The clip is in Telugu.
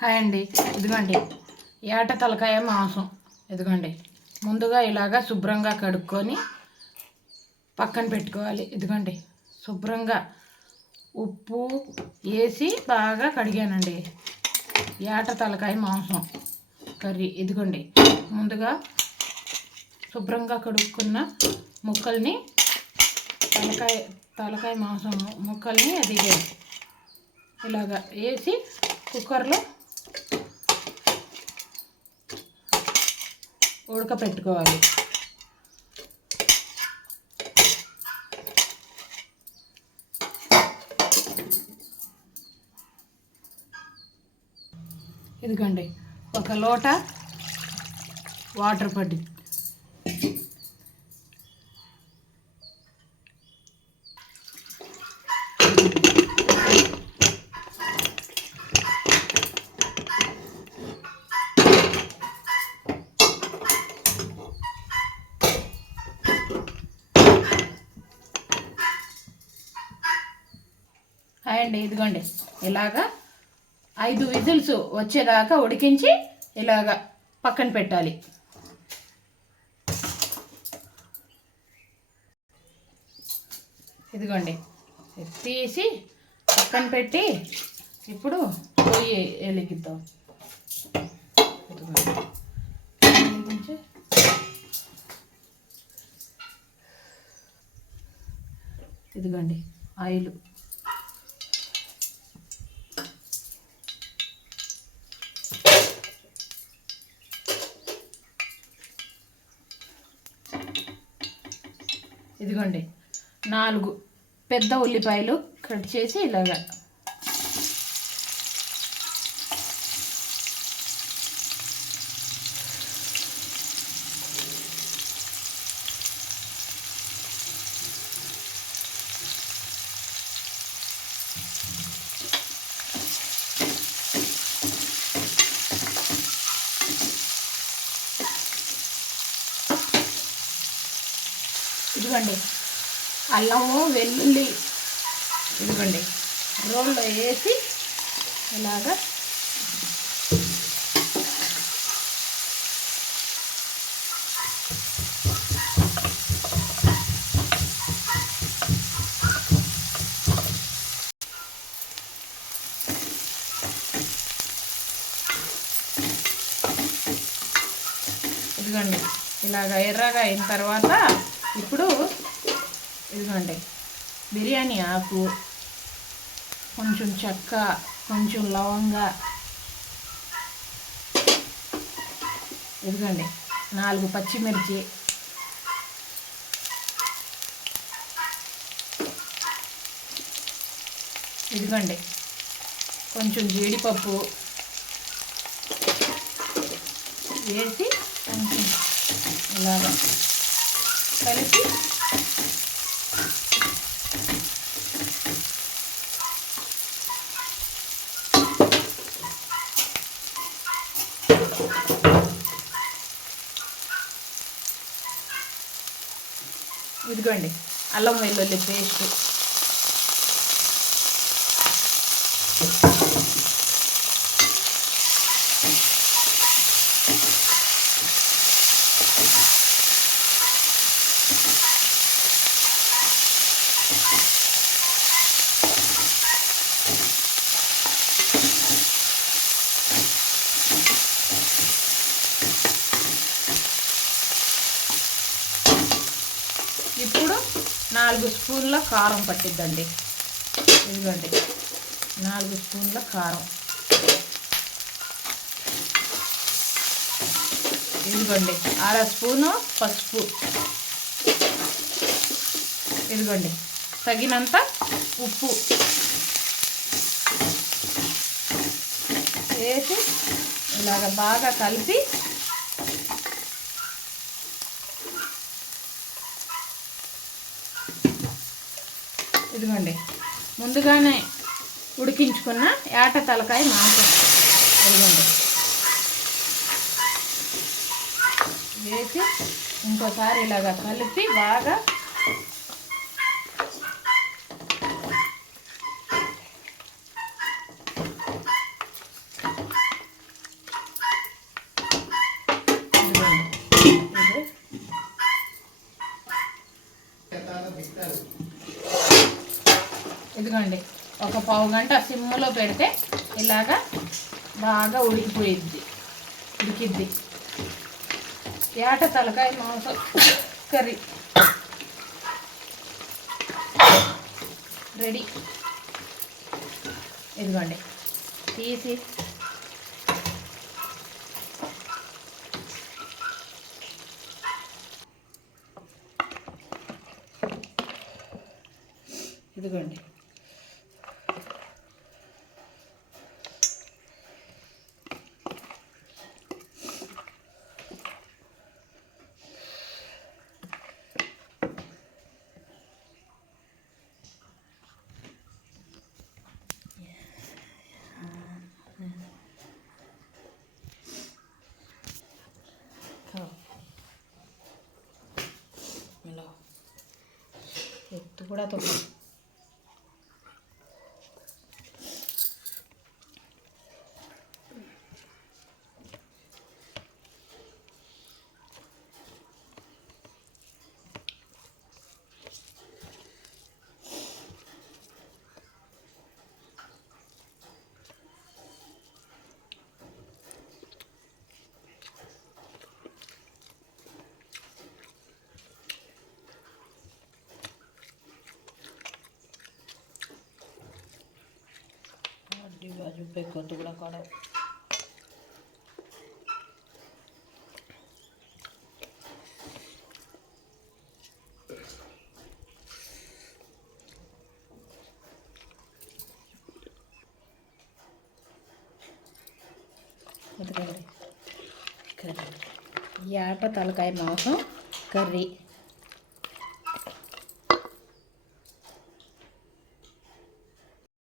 హాయ్ అండి. ఇదిగోండి. ఏట తలకాయ మాంసం. ఇదిగోండి. ముందుగా ఇలాగా శుభ్రంగా కడుక్కొని పక్కన పెట్టుకోవాలి. ఇదిగోండి. శుభ్రంగా ఉప్పు వేసి బాగా కడిగానండి. ఏట తలకాయ మాంసం కర్రీ. ఇదిగోండి. ముందుగా శుభ్రంగా కడుక్కున్న ముక్కల్ని తలకాయ తలకాయ మాంసం ముక్కల్ని అది ఇలాగా వేసి కుక్కర్లో ఉడకపెట్టుకోవాలి. ఇదిగోండి ఒక లోట వాటర్ పడి. అండి ఇదిగోండి. ఇలాగా ఐదు విజిల్స్ వచ్చేదాకా ఉడికించి ఇలాగా పక్కన పెట్టాలి. ఇదిగోండి. తీసి పక్కన పెట్టి ఇప్పుడు పొయ్యి వెలిగిద్దాం. ఇదిగోండి ఆయిల్. ఇదిగోండి. నాలుగు పెద్ద ఉల్లిపాయలు కట్ చేసి ఇలాగా ఇదిగోండి. అల్లము వెల్లుల్లి ఇదిగోండి. రోల్లో వేసి ఇలాగా ఇదిగోండి. ఇలాగ ఎర్రగా అయిన తర్వాత ఇప్పుడు ఇదిగోండి. బిర్యానీ ఆకు కొంచెం చెక్క కొంచెం లవంగా. ఇదిగోండి. నాలుగు పచ్చిమిర్చి. ఇదిగోండి. కొంచెం జీడిపప్పు. వేసి కొంచెం ఇలాగా కలిపి ఇదిగోండి అల్లం వెల్లుల్లి పేస్ట్ Thank you. ఇప్పుడు నాలుగు స్పూన్ల కారం పట్టిద్దండి. ఇదిగోండి నాలుగు స్పూన్ల కారం. ఇదిగోండి అర స్పూను పసుపు. ఇదిగోండి తగినంత ఉప్పు. వేసి ఇలాగ బాగా కలిపి ఇదిగోండి. ముందుగానే ఉడికించుకున్న ఏట తలకాయ మాంసం. ఇదిగోండి. వేసి ఇంకోసారి ఇలాగ కలిపి బాగా పావు గంట సిమ్లో పెడితే ఇలాగా బాగా ఉడికిపోయిద్ది. ఉడికిద్ది. ఏట తలకాయ మాంసం కర్రీ. రెడీ. ఇదిగోండి. తీసి ఇదిగోండి. por a. అడ్డి బాజు పెక్కొద్దు కూడా కాడ ఇదిగోండి కర్రీ ఈ ఆట తలకాయ మాంసం కర్రీ